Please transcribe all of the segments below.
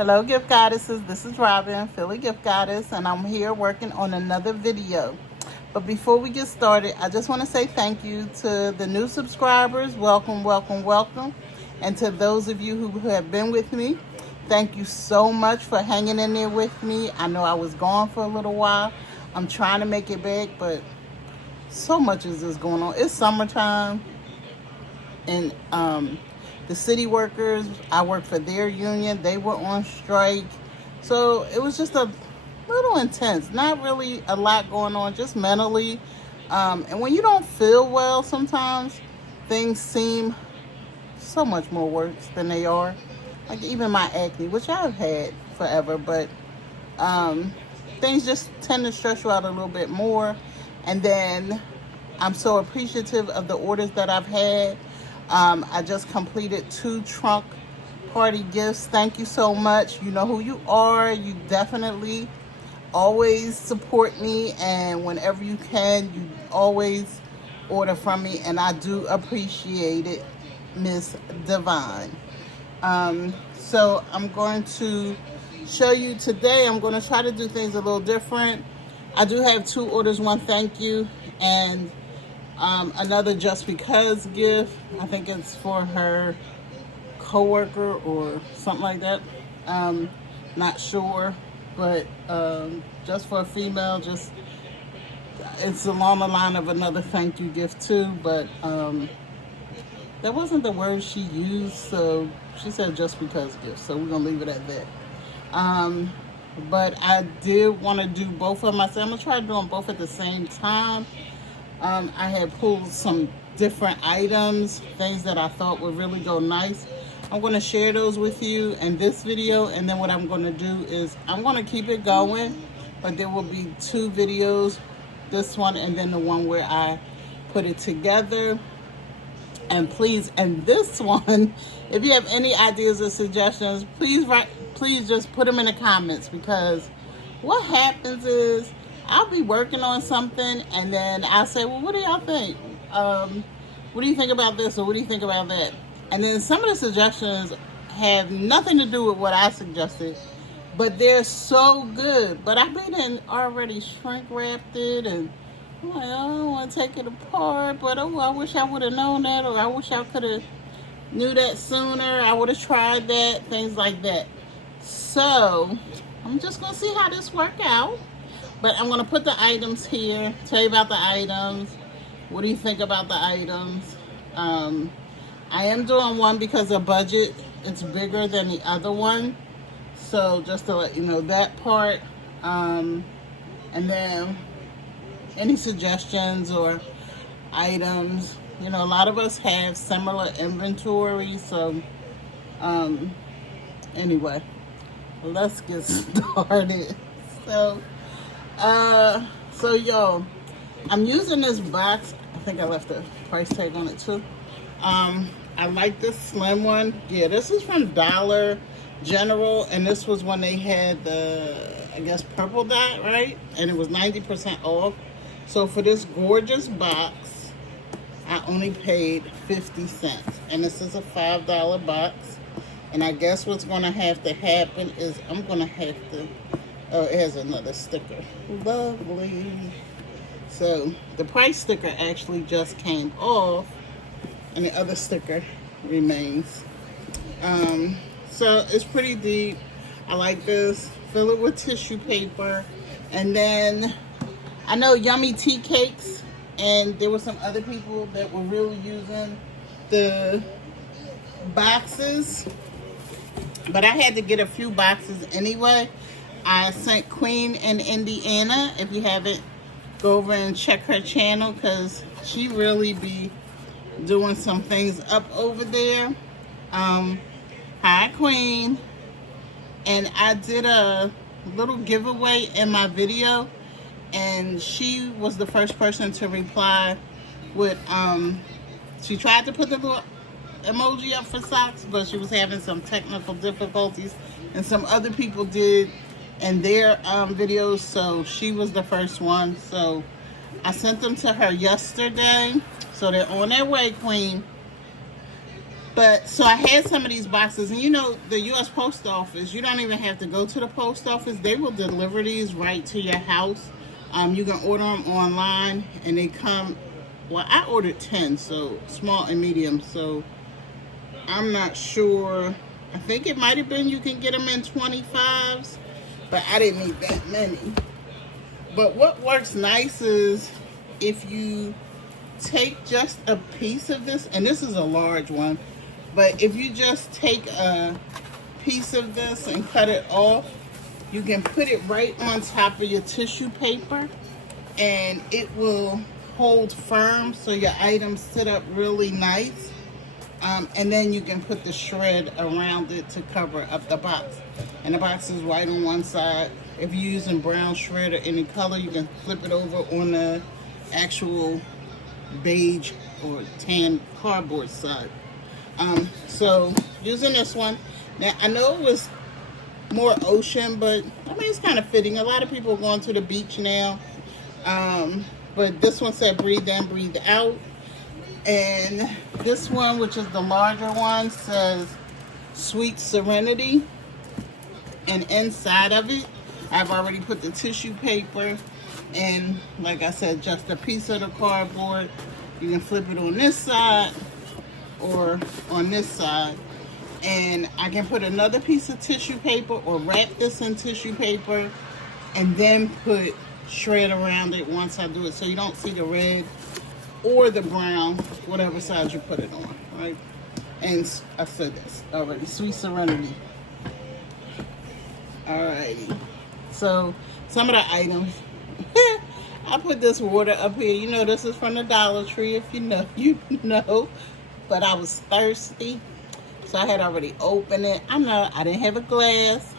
Hello gift goddesses, this is Robin, Philly Gift Goddess, and I'm here working on another video. But before we get started, I just want to say thank you to the new subscribers. Welcome, welcome, welcome. And to those of you who have been with me, thank you so much for hanging in there with me. I know I was gone for a little while. I'm trying to make it back, but so much is just going on. It's summertime, and the city workers, I work for their union, they were on strike. So it was just a little intense. Not really a lot going on, just mentally. And when you don't feel well, sometimes things seem so much more worse than they are. Like even my acne, which I've had forever, but things just tend to stress you out a little bit more. And then I'm so appreciative of the orders that I've had. I just completed 2 trunk party gifts. Thank you so much. You know who you are. You definitely always support me, and whenever you can, you always order from me, and I do appreciate it, Miss Divine. So I'm going to show you today. I'm going to try to do things a little different. I do have 2 orders, one thank you, and another just because gift. I think it's for her coworker or something like that. Not sure, but just for a female. Just it's along the line of another thank you gift too, but that wasn't the word she used, so she said just because gift. So we're gonna leave it at that. But I did want to do both of them. I'm gonna try to do them both at the same time. I had pulled some different items, things that I thought would really go nice. I'm going to share those with you in this video, and then what I'm going to do is I'm going to keep it going, but there will be 2 videos, this one and then the one where I put it together. And please, and this one, if you have any ideas or suggestions, please just put them in the comments, because what happens is I'll be working on something, and then I'll say, well, what do y'all think? What do you think about this, or what do you think about that? And then some of the suggestions have nothing to do with what I suggested, but they're so good. But I've been already shrink wrapped it, and I'm like, oh, I don't want to take it apart, but oh, I wish I would have known that, or I wish I could have knew that sooner. I would have tried that, things like that. So I'm just going to see how this works out. But I'm going to put the items here, tell you about the items. What do you think about the items? I am doing one because of budget. It's bigger than the other one. So just to let you know that part. And then any suggestions or items. You know, a lot of us have similar inventory. So anyway, let's get started. So yo, I'm using this box. I think I left a price tag on it too. I like this slim one. Yeah, this is from Dollar General, and this was when they had the, I guess, purple dot, right? And it was 90% off. So for this gorgeous box, I only paid 50 cents. And this is a $5 box. And I guess what's going to have to happen is I'm going to have to, oh, it has another sticker. Lovely. So the price sticker actually just came off, and the other sticker remains. So it's pretty deep. I like this. Fill it with tissue paper. And then I know Yummy Tea Cakes, and there were some other people that were really using the boxes, but I had to get a few boxes anyway. I sent Queen in Indiana. If you haven't, go over and check her channel, because she really be doing some things up over there. Hi, Queen. And I did a little giveaway in my video, and she was the first person to reply with, she tried to put the little emoji up for socks, but she was having some technical difficulties, and some other people did in their videos, so she was the first one. So I sent them to her yesterday, so they're on their way, Queen. But so I had some of these boxes, and you know, the U.S. Post Office, you don't even have to go to the post office. They will deliver these right to your house. You can order them online, and they come. Well, I ordered 10, so small and medium. So I'm not sure. I think it might have been you can get them in 25s, but I didn't need that many. But what works nice is if you take just a piece of this, and this is a large one, but if you just take a piece of this and cut it off, you can put it right on top of your tissue paper, and it will hold firm so your items sit up really nice. And then you can put the shred around it to cover up the box. And the box is white on one side. If you're using brown shred or any color, you can flip it over on the actual beige or tan cardboard side. So using this one. Now I know it was more ocean, but I mean it's kind of fitting. A lot of people are going to the beach now. But this one said breathe in, breathe out. And this one, which is the larger one, says Sweet Serenity. And inside of it, I've already put the tissue paper and, like I said, just a piece of the cardboard. You can flip it on this side or on this side. And I can put another piece of tissue paper or wrap this in tissue paper and then put shred around it once I do it, so you don't see the red or the brown, whatever side you put it on, right? And I said this already, Sweet Serenity. Alrighty, so some of the items. I put this water up here. You know this is from the Dollar Tree. If you know, you know. But I was thirsty, so I had already opened it. I know I didn't have a glass.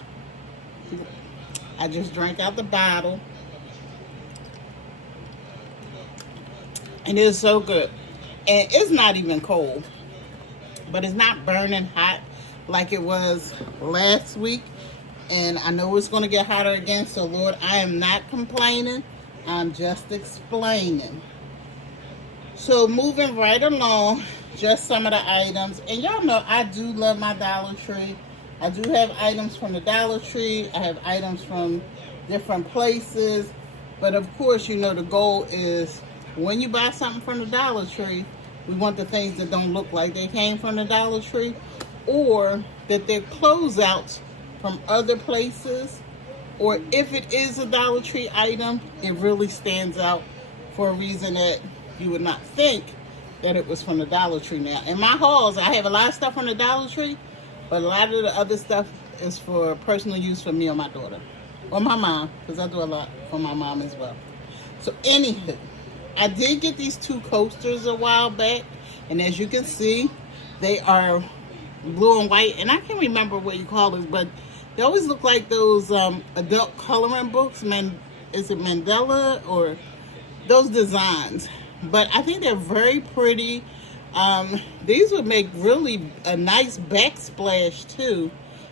I just drank out the bottle. And it's so good. And it's not even cold. But it's not burning hot like it was last week. And I know it's going to get hotter again. So, Lord, I am not complaining. I'm just explaining. So, moving right along, just some of the items. And y'all know I do love my Dollar Tree. I do have items from the Dollar Tree. I have items from different places. But, of course, you know the goal is when you buy something from the Dollar Tree, we want the things that don't look like they came from the Dollar Tree, or that they're closeouts from other places, or if it is a Dollar Tree item, it really stands out for a reason that you would not think that it was from the Dollar Tree. Now, in my hauls, I have a lot of stuff from the Dollar Tree, but a lot of the other stuff is for personal use for me or my daughter, or my mom, because I do a lot for my mom as well. So, anywho, I did get these 2 coasters a while back, and as you can see, they are blue and white, and I can't remember what you call this, but they always look like those adult coloring books. Is it Mandela or those designs? But I think they're very pretty. These would make really a nice backsplash too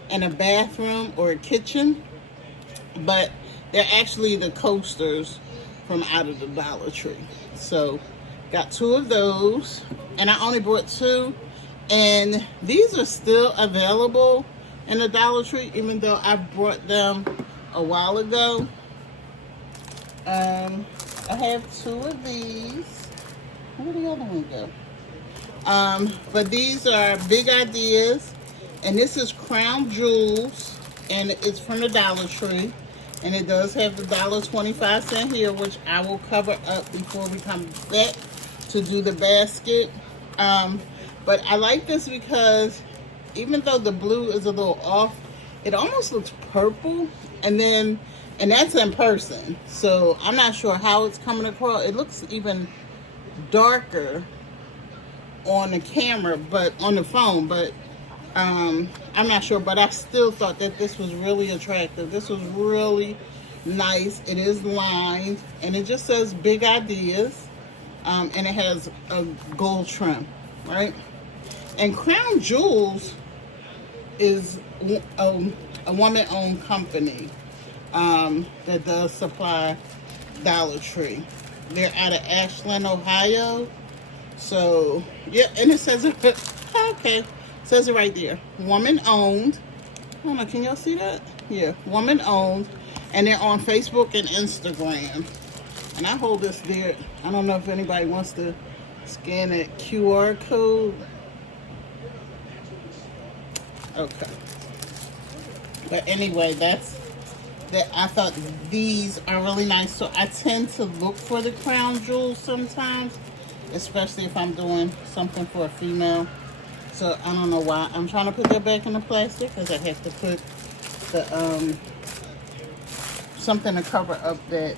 in a bathroom or a kitchen, but they're actually the coasters from out of the Dollar Tree. So got 2 of those, and I only bought 2, and these are still available in the Dollar Tree, even though I brought them a while ago. I have 2 of these. Where did the other one go? But these are Big Ideas, and this is Crown Jewels, and it's from the Dollar Tree. And it does have the $1.25 here, which I will cover up before we come back to do the basket. But I like this because even though the blue is a little off, it almost looks purple. And that's in person. So I'm not sure how it's coming across. It looks even darker on the camera, but on the phone. But I'm not sure, but I still thought that this was really attractive. This was really nice. It is lined, and it just says Big Ideas, and it has a gold trim, right? And Crown Jewels is a woman-owned company that does supply Dollar Tree. They're out of Ashland, Ohio. So, yeah, and it says okay? Says it right there. Woman owned. I don't know, can y'all see that? Yeah, woman owned. And they're on Facebook and Instagram. And I hold this there. I don't know if anybody wants to scan that QR code. Okay. But anyway, that's that. I thought these are really nice. So I tend to look for the crown jewels sometimes, especially if I'm doing something for a female. So I don't know why I'm trying to put that back in the plastic, because I have to put the something to cover up that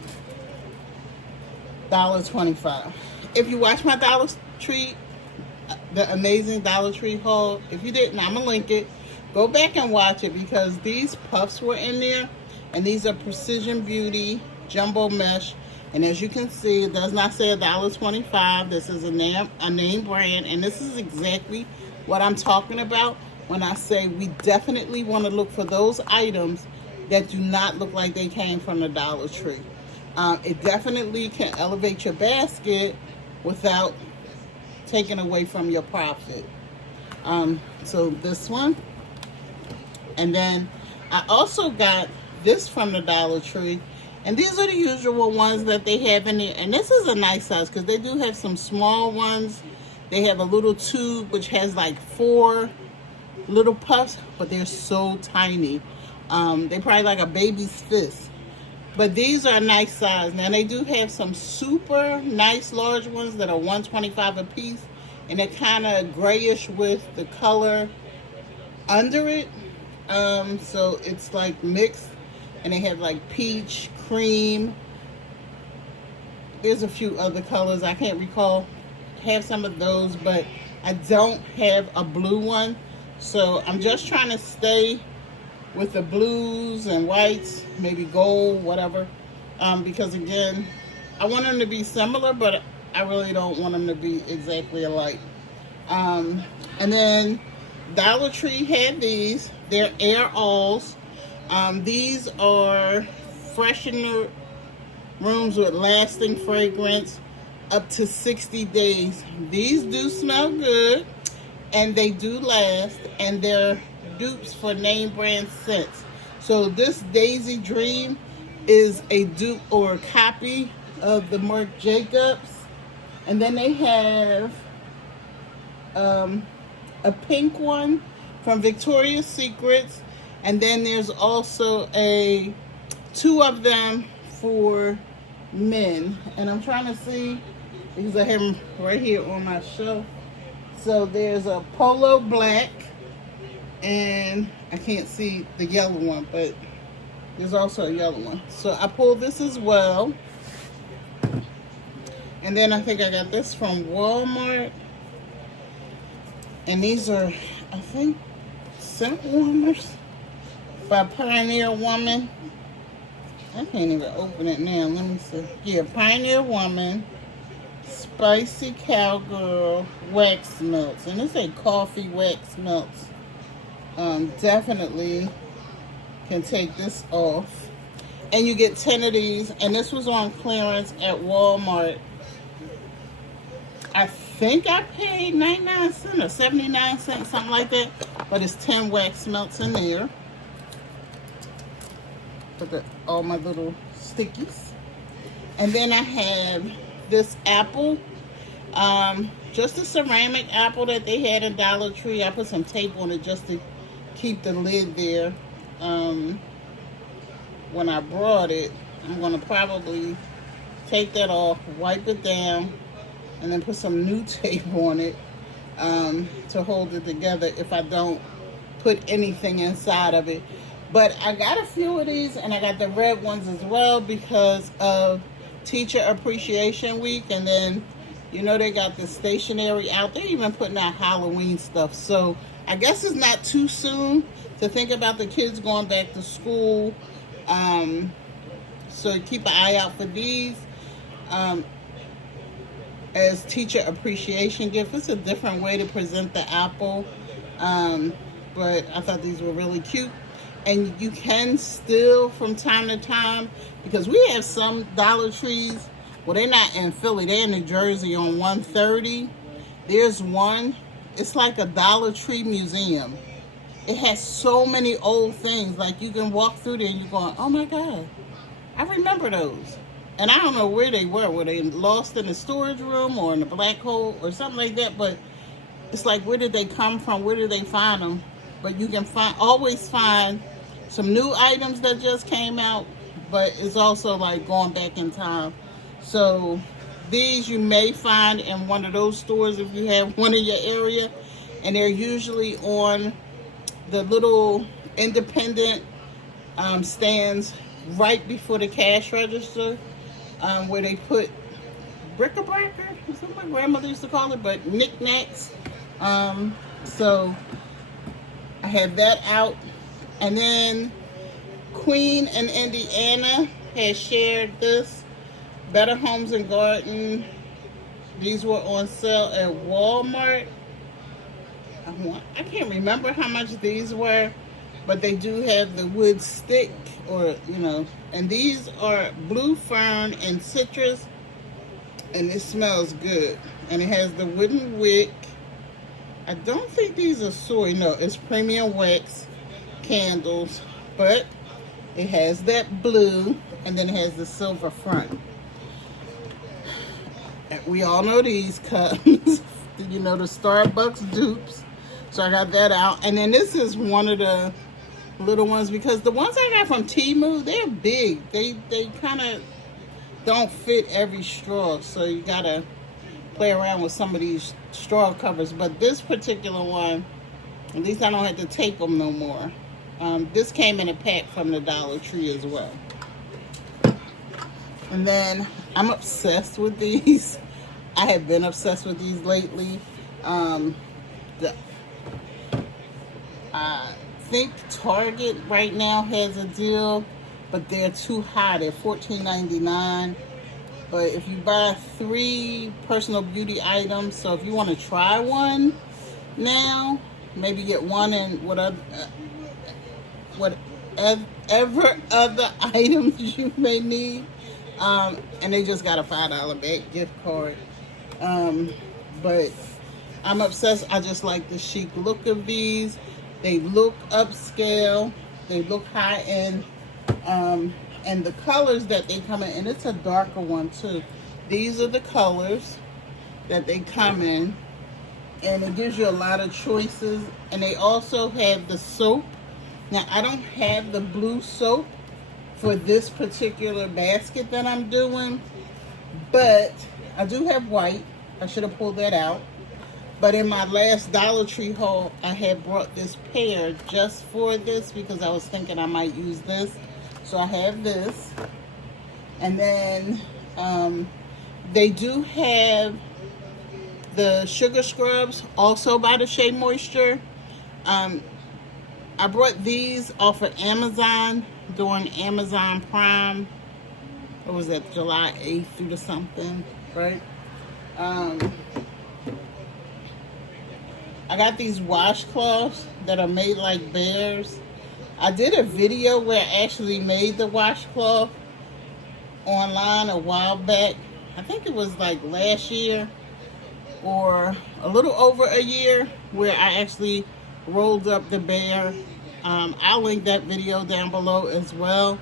$1.25. If you watch my Dollar Tree, the amazing Dollar Tree haul, if you didn't, I'm gonna link it. Go back and watch it, because these puffs were in there, and these are Precision Beauty Jumbo Mesh. And as you can see, it does not say $1.25. This is a name brand, and this is exactly what I'm talking about when I say we definitely want to look for those items that do not look like they came from the Dollar Tree. It definitely can elevate your basket without taking away from your profit. So this one. And then I also got this from the Dollar Tree. And these are the usual ones that they have in there. And this is a nice size, because they do have some small ones. They have a little tube which has like 4 little puffs, but they're so tiny. They're probably like a baby's fist. But these are a nice size. Now they do have some super nice large ones that are $1.25 a piece. And they're kind of grayish with the color under it. So it's like mixed, and they have like peach, cream. There's a few other colors I can't recall. Have some of those, but I don't have a blue one. So I'm just trying to stay with the blues and whites, maybe gold, whatever. Because again, I want them to be similar, but I really don't want them to be exactly alike. And then Dollar Tree had these. They're Air Alls. These are freshener rooms with lasting fragrance up to 60 days. These do smell good, and they do last, and they're dupes for name brand scents. So this Daisy Dream is a dupe or a copy of the Marc Jacobs. And then they have a pink one from Victoria's Secrets, and then there's also 2 of them for men. And I'm trying to see, because I have them right here on my shelf. So there's a Polo Black, and I can't see the yellow one, but there's also a yellow one. So I pulled this as well. And then I think I got this from Walmart. And these are, I think, scent warmers by Pioneer Woman. I can't even open it now. Let me see. Yeah, Pioneer Woman Spicy Cowgirl Wax Melts. And it's a coffee wax melts. Definitely can take this off. And you get 10 of these. And this was on clearance at Walmart. I think I paid 99 cents or 79 cents, something like that. But it's 10 wax melts in there. Put all my little stickies. And then I have this apple. Just a ceramic apple that they had in Dollar Tree. I put some tape on it just to keep the lid there. When I brought it, I'm going to probably take that off, wipe it down, and then put some new tape on it to hold it together if I don't put anything inside of it. But I got a few of these, and I got the red ones as well because of Teacher Appreciation Week. And then, you know, they got the stationery out. They're even putting out Halloween stuff. So I guess it's not too soon to think about the kids going back to school. So keep an eye out for these. As Teacher Appreciation Gift. It's a different way to present the apple. But I thought these were really cute. And you can still, from time to time, because we have some Dollar Trees, well, they're not in Philly, they're in New Jersey on 130. There's one it's like a Dollar Tree museum. It has so many old things. Like, you can walk through there and you're going, oh my God, I remember those. And I don't know where they were. Were they lost in the storage room or in the black hole or something like that? But it's like, where did they come from? Where did they find them? But you can always find some new items that just came out, but it's also like going back in time. So these you may find in one of those stores if you have one in your area, and they're usually on the little independent stands right before the cash register, where they put bric-a-brac, that's what my grandmother used to call it, but knickknacks. So I had that out. And then Queen in Indiana has shared this. Better Homes and Garden. These were on sale at Walmart. I can't remember how much these were, but they do have the wood stick, or, you know, and these are blue fern and citrus, and it smells good. And it has the wooden wick. I don't think these are soy. No, it's premium wax candles, but it has that blue, and then it has the silver front. We all know these cups. You know, the Starbucks dupes. So I got that out. And then this is one of the little ones, because the ones I got from Temu, they're big. They kind of don't fit every straw, so you gotta play around with some of these straw covers. But this particular one, at least I don't have to tape them no more. This came in a pack from the Dollar Tree as well. And then I'm obsessed with these. I have been obsessed with these lately. I think Target right now has a deal, but they're too high. They're $14.99. But if you buy 3 personal beauty items, so if you want to try one now, maybe get one and whatever other items you may need. And they just got a $5 back gift card. But I'm obsessed. I just like the chic look of these. They look upscale. They look high end. And the colors that they come in, and it's a darker one too. These are the colors that they come in, and it gives you a lot of choices. And they also have the soap. Now, I don't have the blue soap for this particular basket that I'm doing, but I do have white. I should have pulled that out. But in my last Dollar Tree haul, I had brought this pair just for this, because I was thinking I might use this. So I have this. And then they do have the sugar scrubs, also by the Shea Moisture. I brought these off of Amazon during Amazon Prime. What was that, July 8th through to something, right? I got these washcloths that are made like bears. I did a video where I actually made the washcloth online a while back. I think it was like last year or a little over a year, where I actually rolled up the bear. I'll link that video down below as well.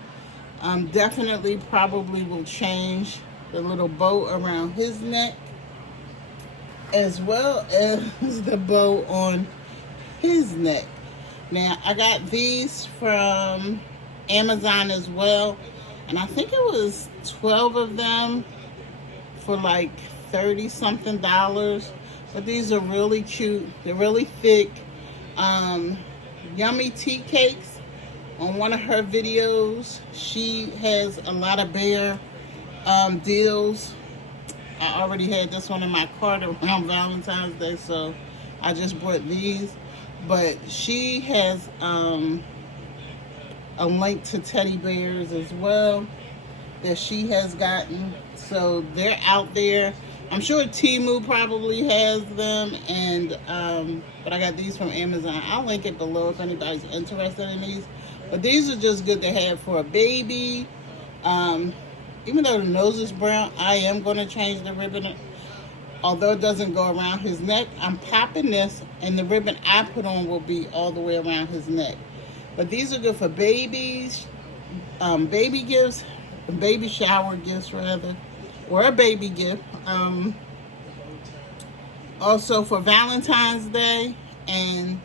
Definitely probably will change the little bow around his neck, as well as the bow on his neck. Now, I got these from Amazon as well, and I think it was 12 of them for like $30-something. But these are really cute. They're really thick. Yummy Tea Cakes, on one of her videos, she has a lot of bear deals. I already had this one in my cart around Valentine's Day, so I just bought these. But she has a link to teddy bears as well that she has gotten. So they're out there. I'm sure Temu probably has them, and but I got these from Amazon. I'll link it below if anybody's interested in these. But these are just good to have for a baby. Even though the nose is brown, I am going to change the ribbon although it doesn't go around his neck, I'm popping this, and the ribbon I put on will be all the way around his neck. But these are good for babies, baby gifts, baby shower gifts rather, or a baby gift. Also for Valentine's Day and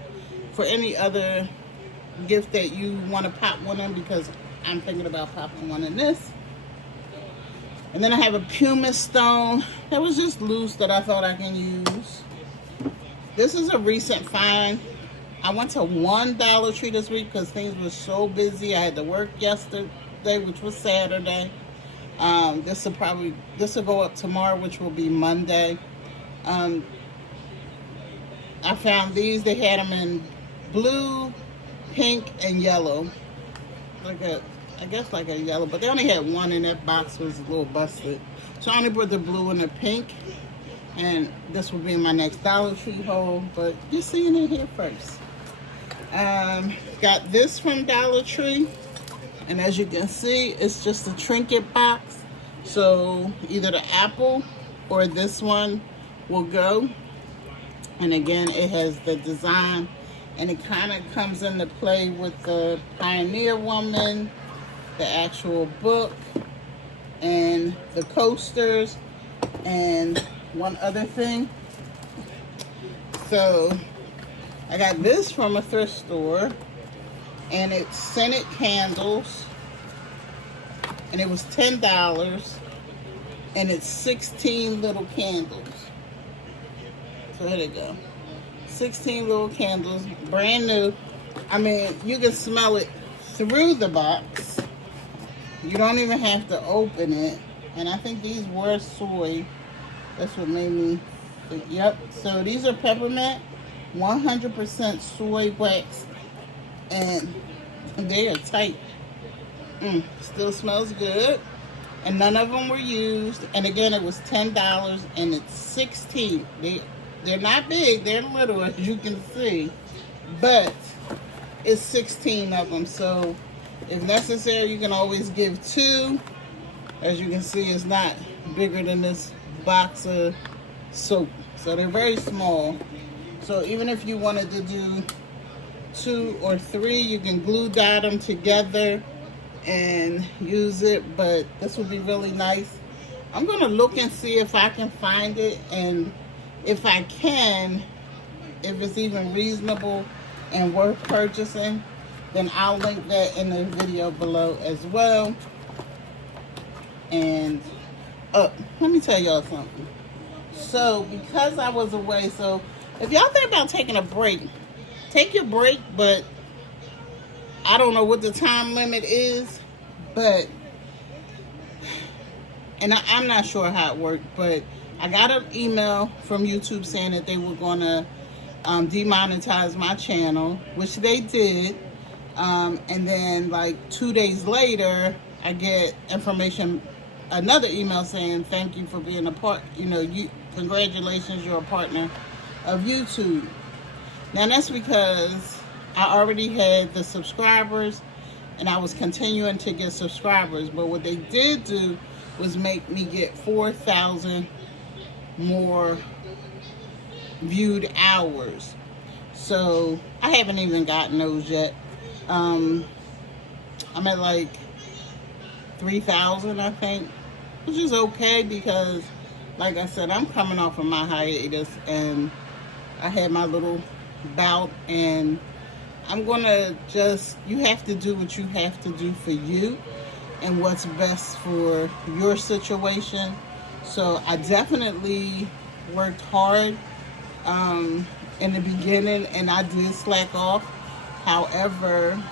for any other gift that you want to pop one in, because I'm thinking about popping one in this. And then I have a pumice stone that was just loose that I thought I can use. This is a recent find. I went to one Dollar Tree this week because things were so busy. I had to work yesterday, which was Saturday. This will go up tomorrow, which will be Monday. I found these. They had them in blue, pink, and yellow. I guess like a yellow, but they only had one, and that box was a little busted. So I only brought the blue and the pink, and this will be in my next Dollar Tree haul, but you're seeing it here first. Got this from Dollar Tree, and as you can see, it's just a trinket box. So either the apple or this one will go. And again, it has the design, and it kind of comes into play with the Pioneer Woman, the actual book, and the coasters, and one other thing. So I got this from a thrift store, and it's scented candles, and it was $10, and it's 16 little candles. So here they go. 16 little candles, brand new. I mean, you can smell it through the box. You don't even have to open it. And I think these were soy. That's what made me think, yep. So these are peppermint, 100% soy wax, and they are tight. Still smells good. And none of them were used. And again, it was $10, and it's 16. They're not big, they're little, as you can see, but it's 16 of them. So if necessary, you can always give 2. As you can see, it's not bigger than this box of soap. So they're very small. So even if you wanted to do 2 or 3, you can glue dot them together and use it. But this would be really nice. I'm gonna look and see if I can find it, and if I can, if it's even reasonable and worth purchasing, then I'll link that in the video below as well. And let me tell y'all something. So because I was away, so if y'all think about taking a break, take your break, but I don't know what the time limit is, but, and I'm not sure how it worked, but I got an email from YouTube saying that they were going to demonetize my channel, which they did. And then like 2 days later, I get information, another email saying, thank you for being a part, congratulations, you're a partner of YouTube. Now that's because I already had the subscribers, and I was continuing to get subscribers. But what they did do was make me get 4,000 more viewed hours. So I haven't even gotten those yet. I'm at like 3,000, I think, which is okay because, like I said, I'm coming off of my hiatus, and I had my little bout, and I'm gonna you have to do what you have to do for you and what's best for your situation. So I definitely worked hard in the beginning, and I did slack off. However,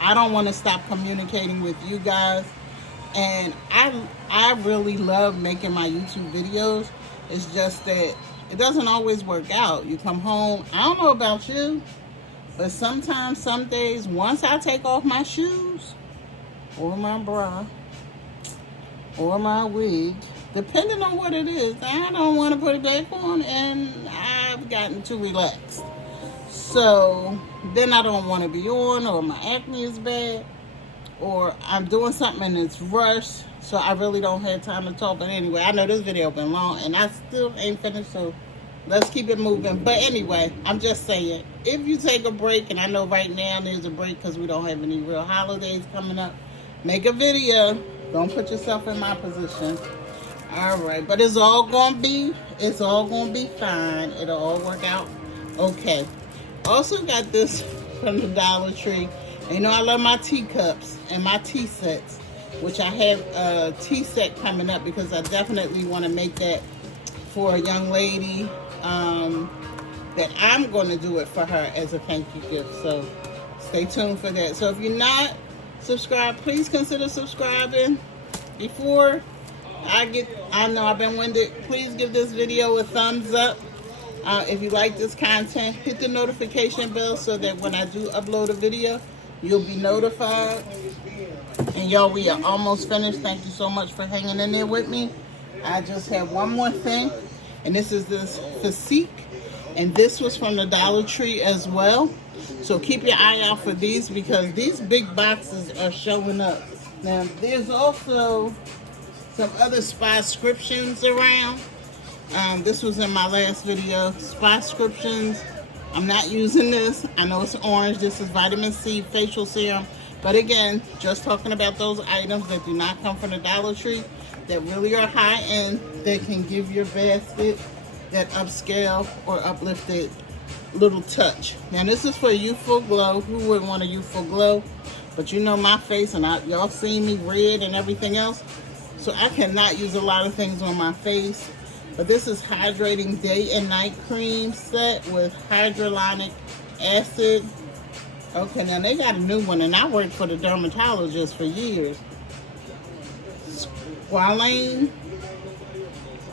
I don't want to stop communicating with you guys, and I really love making my YouTube videos. It's just that it doesn't always work out. You come home, I don't know about you, but sometimes, some days, once I take off my shoes or my bra or my wig, depending on what it is, I don't want to put it back on, and I've gotten too relaxed. So then I don't want to be on, or my acne is bad. or I'm doing something and it's rushed, so I really don't have time to talk. But anyway, I know this video been long and I still ain't finished, so let's keep it moving. But anyway, I'm just saying, if you take a break, and I know right now there's a break because we don't have any real holidays coming up, make a video. Don't put yourself in my position. All right, but it's all gonna be fine. It'll all work out okay. Also got this from the Dollar Tree. You know I love my teacups and my tea sets, which I have a tea set coming up because I definitely want to make that for a young lady that I'm going to do it for her as a thank you gift. So stay tuned for that. So if you're not subscribed, please consider subscribing. Before I know I've been winded, please give this video a thumbs up. If you like this content, hit the notification bell so that when I do upload a video, you'll be notified. And y'all, we are almost finished. Thank you so much for hanging in there with me. I just have one more thing, and this is this physique, and this was from the Dollar Tree as well. So keep your eye out for these because these big boxes are showing up. Now, there's also some other subscriptions around. This was in my last video. Subscriptions. I'm not using this. I know it's orange. This is vitamin C facial serum. But again, just talking about those items that do not come from the Dollar Tree, that really are high end, that can give your basket that upscale or uplifted little touch. Now this is for youthful glow. Who wouldn't want a youthful glow? But you know my face, and y'all seen me red and everything else. So I cannot use a lot of things on my face. But this is hydrating day and night cream set with hyaluronic acid. Okay, now they got a new one, and I worked for the dermatologist for years. Squalane,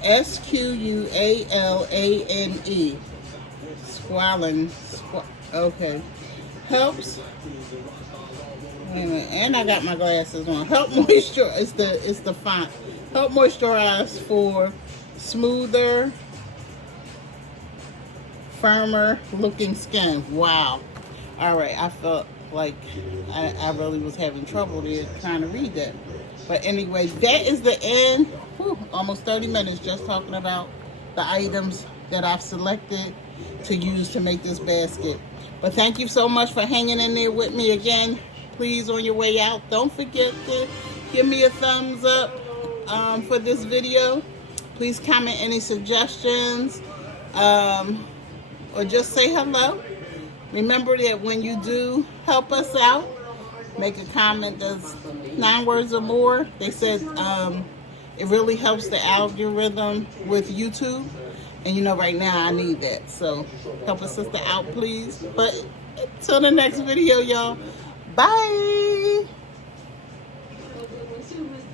Squalane. Squalane. Okay. Helps. Wait a minute. And I got my glasses on. Help moisturize. It's the font. Help moisturize for smoother, firmer looking skin. Wow. All right, I felt like I really was having trouble there trying to read that. But anyway, that is the end. Whew, almost 30 minutes just talking about the items that I've selected to use to make this basket. But thank you so much for hanging in there with me again. Please, on your way out, don't forget to give me a thumbs up for this video. Please comment any suggestions or just say hello. Remember that when you do help us out, make a comment that's 9 words or more. They said it really helps the algorithm with YouTube. And you know right now I need that. So help a sister out, please. But until the next video, y'all. Bye.